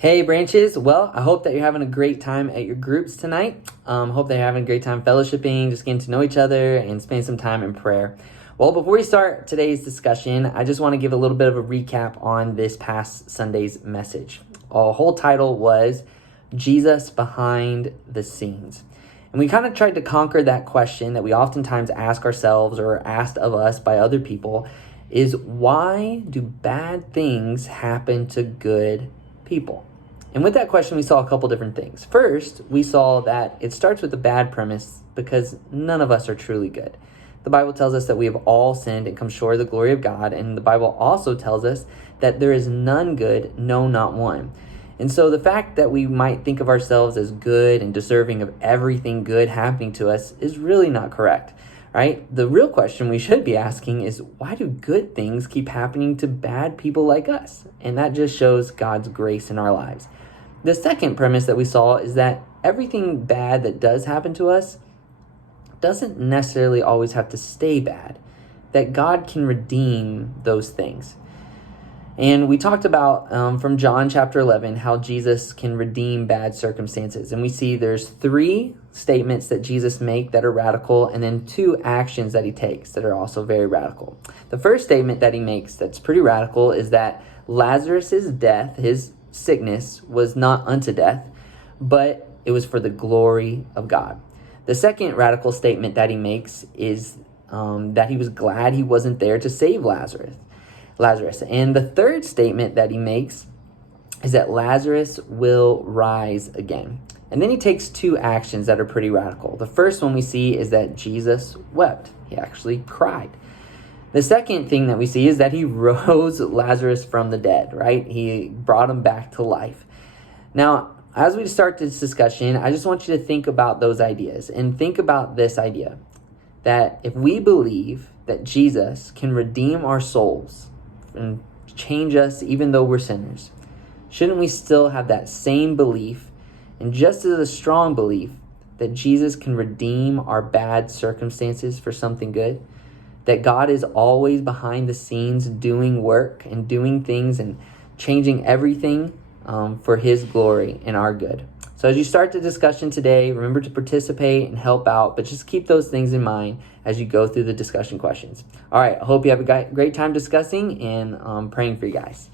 Hey branches, well, I hope that you're having a great time at your groups tonight. Hope that you're having a great time fellowshipping, just getting to know each other and spending some time in prayer. Well, before we start today's discussion, I just want to give a little bit of a recap on this past Sunday's message. Our whole title was Jesus Behind the Scenes. And we kind of tried to conquer that question that we oftentimes ask ourselves or asked of us by other people is, why do bad things happen to good people? And with that question, we saw a couple different things. First, we saw that it starts with a bad premise because none of us are truly good. The Bible tells us that we have all sinned and come short of the glory of God. And the Bible also tells us that there is none good, no, not one. And so the fact that we might think of ourselves as good and deserving of everything good happening to us is really not correct, right? The real question we should be asking is, why do good things keep happening to bad people like us? And that just shows God's grace in our lives. The second premise that we saw is that everything bad that does happen to us doesn't necessarily always have to stay bad, that God can redeem those things. And we talked about from John chapter 11 how Jesus can redeem bad circumstances. And we see there's 3 statements that Jesus makes that are radical, and then 2 actions that he takes that are also very radical. The first statement that he makes that's pretty radical is that Lazarus's death, his sickness, was not unto death, but it was for the glory of God. The second radical statement that he makes is that he was glad he wasn't there to save Lazarus. And the third statement that he makes is that Lazarus will rise again. And then he takes 2 actions that are pretty radical. The first one we see is that Jesus wept. He actually cried. The second thing that we see is that he rose Lazarus from the dead, right? He brought him back to life. Now, as we start this discussion, I just want you to think about those ideas and think about this idea that if we believe that Jesus can redeem our souls and change us even though we're sinners, shouldn't we still have that same belief and just as a strong belief that Jesus can redeem our bad circumstances for something good? That God is always behind the scenes doing work and doing things and changing everything for his glory and our good. So as you start the discussion today, remember to participate and help out, but just keep those things in mind as you go through the discussion questions. All right, I hope you have a great time discussing and praying for you guys.